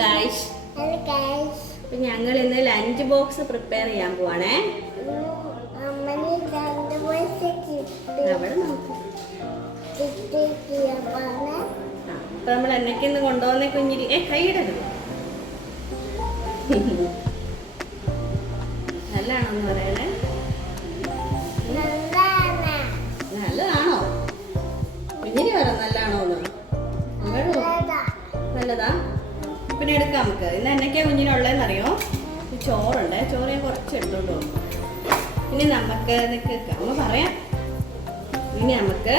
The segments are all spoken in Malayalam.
ഗായ്സ്. അപ്പൊ ഞങ്ങൾ ഇന്ന് ലഞ്ച് ബോക്സ് പ്രിപ്പയർ ചെയ്യാൻ പോവാണേ. അവിടെ നോക്ക്. അപ്പൊ നമ്മൾ എന്നൊക്കെന്ന് കൊണ്ടുപോകുന്ന കുഞ്ഞിരി കൈയിടരുത്. നല്ലതാണോന്ന് പറയണേ. നല്ലതാണോ കുഞ്ഞിരി പറ നല്ലതാണോന്ന്. നല്ലതാ. പിന്നെ എടുക്കാം നമുക്ക്. ഇന്ന് എന്നൊക്കെയാ കുഞ്ഞിനുള്ളതെന്നറിയോ? ചോറുണ്ട്. ചോറ് ഞാൻ കുറച്ച് എടുത്തോണ്ട് പോകും. ഇനി നമുക്ക് അമ്മ പറയാം. ഇനി നമുക്ക്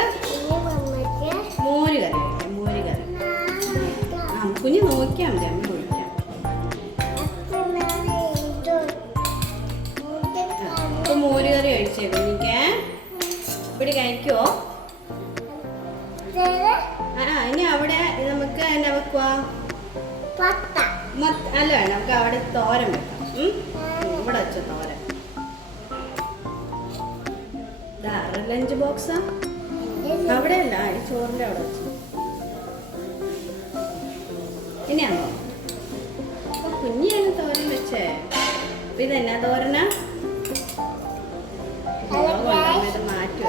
മോര് കറി കഴിക്കാം. മോര് കറി കുഞ്ഞ് നോക്കിയാൽ മതി. അമ്മ ഒഴിക്കാം. അപ്പൊ മോര് കറി കഴിച്ചേ കുഞ്ഞിക്ക്. ഇവിടെ കഴിക്കുവോ? ഇനി അവിടെ നമുക്ക് എന്നാ വെക്കുവാ? അല്ല നമുക്ക് അവിടെ തോരൻ വെക്കാം. ഇവിടെ വെച്ച തോരൻ. ലഞ്ച് ബോക്സാ അവിടെ അല്ല, ഈ ചോറിന്റെ അവിടെ വെച്ചു. ഇനിയാണോ കുഞ്ഞിയാണ് തോരൻ വെച്ചേ? അപ്പൊ ഇതെന്നാ തോരനാ? ഇത് മാറ്റി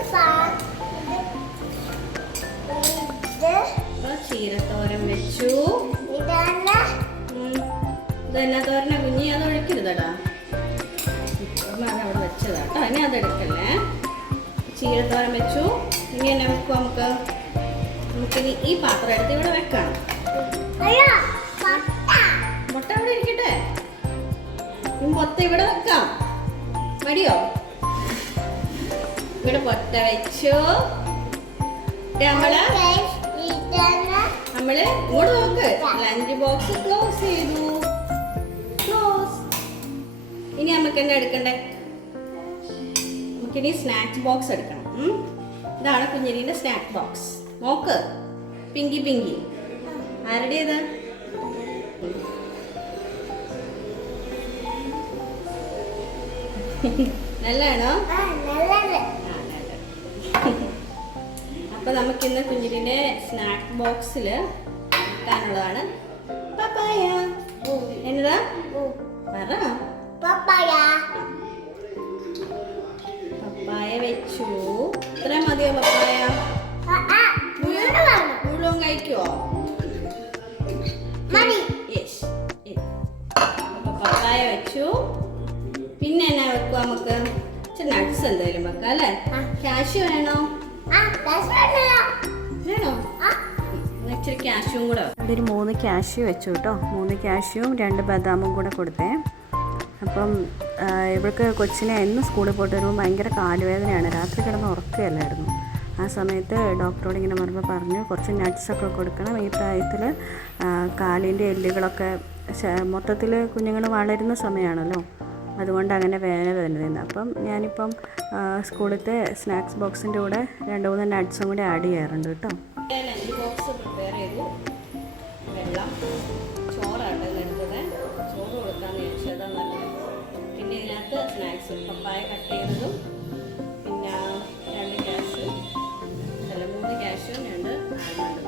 ചീരത്തോരൻ വെച്ചു. ഇതെന്നാ തോരനാ കുഞ്ഞി? അത് ഒഴിക്കരുതടാ. അവിടെ വെച്ചതാട്ടോ. ഇനി അതെടുക്കല്ലേ. ചീരത്തോരൻ വെച്ചു. ഇനി എന്നെ വെക്കും നമുക്ക്. നമുക്കിനി ഈ പാത്രം എടുത്ത് ഇവിടെ വെക്കണം. മുട്ട ഇവിടെ ഇരിക്കട്ടെ. മൊത്തം ഇവിടെ വെക്കാം. മടിയോ? ഇവിടെ പൊട്ട വെച്ചു. നമ്മള് ഇങ്ങോട്ട് നോക്ക്. ലഞ്ച് ബോക്സ് ക്ലോസ് ചെയ്തു. ക്ലോസ്. ഇനി നമുക്ക് എന്താ എടുക്കണ്ടേ? നമുക്കിനി സ്നാക്സ് ബോക്സ് എടുക്കണം. ഇതാണ് കുഞ്ഞിരിന്റെ സ്നാക്സ് ബോക്സ്. നോക്ക്. പിങ്കി പിങ്കി ആരുടേത്? നല്ലതാണോ? അപ്പൊ നമുക്കിന്ന് കുഞ്ഞിരിന്റെ സ്നാക്ക് ബോക്സിൽ വെക്കാനുള്ളതാണ് പപ്പായ. എന്നതാ പറ? പപ്പായ വെച്ചു. ഇത്ര മതിയോ പപ്പായ? മുഴുവൻ കഴിക്കുവോ? അപ്പൊ പപ്പായ വെച്ചു. പിന്നെ എന്നാ വെക്കുക? നമുക്ക് നട്ട്സ് എന്തായാലും വെക്കാം അല്ലേ? കാഷ്യൂ വേണോ? വേണോ? ഇച്ചിരി കാഷ്യൂവും കൂടെ. അവിടെ ഒരു 3 കാഷ്യൂ വെച്ചു കേട്ടോ. 3 കാഷ്യൂവും 2 ബദാമും കൂടെ കൊടുത്തേ. അപ്പം ഇവർക്ക് കൊച്ചിനെ എന്ന് സ്കൂളിൽ പോയിട്ട് വരുമ്പോൾ ഭയങ്കര കാലുവേദനയാണ്. രാത്രി കിടന്ന് ഉറക്കുകയല്ലായിരുന്നു. ആ സമയത്ത് ഡോക്ടറോട് ഇങ്ങനെ പറഞ്ഞു കുറച്ച് നട്ട്സൊക്കെ കൊടുക്കണം. ഈ പ്രായത്തിൽ കാലിൻ്റെ എല്ലുകളൊക്കെ മൊത്തത്തിൽ കുഞ്ഞുങ്ങൾ വളരുന്ന സമയമാണല്ലോ. അതുകൊണ്ട് അങ്ങനെ വേദന വരുന്നത്. അപ്പം ഞാനിപ്പം സ്കൂളിലത്തെ സ്നാക്സ് ബോക്സിൻ്റെ കൂടെ 2-3 നട്ട്സും കൂടെ ആഡ് ചെയ്യാറുണ്ട് കേട്ടോ. ലഞ്ച് ബോക്സ് പ്രിപ്പയർ ചെയ്തു. വെള്ളം ചോറാണ് എടുത്തത്. ചോറ് കൊടുക്കാമെന്ന് ചോദിച്ചത് നല്ലത്. പിന്നെ ഇതിനകത്ത് സ്നാക്സ് പപ്പായ കട്ട് ചെയ്തതും പിന്നെ 2 കാഷ്യൂ 3 കാഷ്യൂവും 2 ആൽമണ്ടും.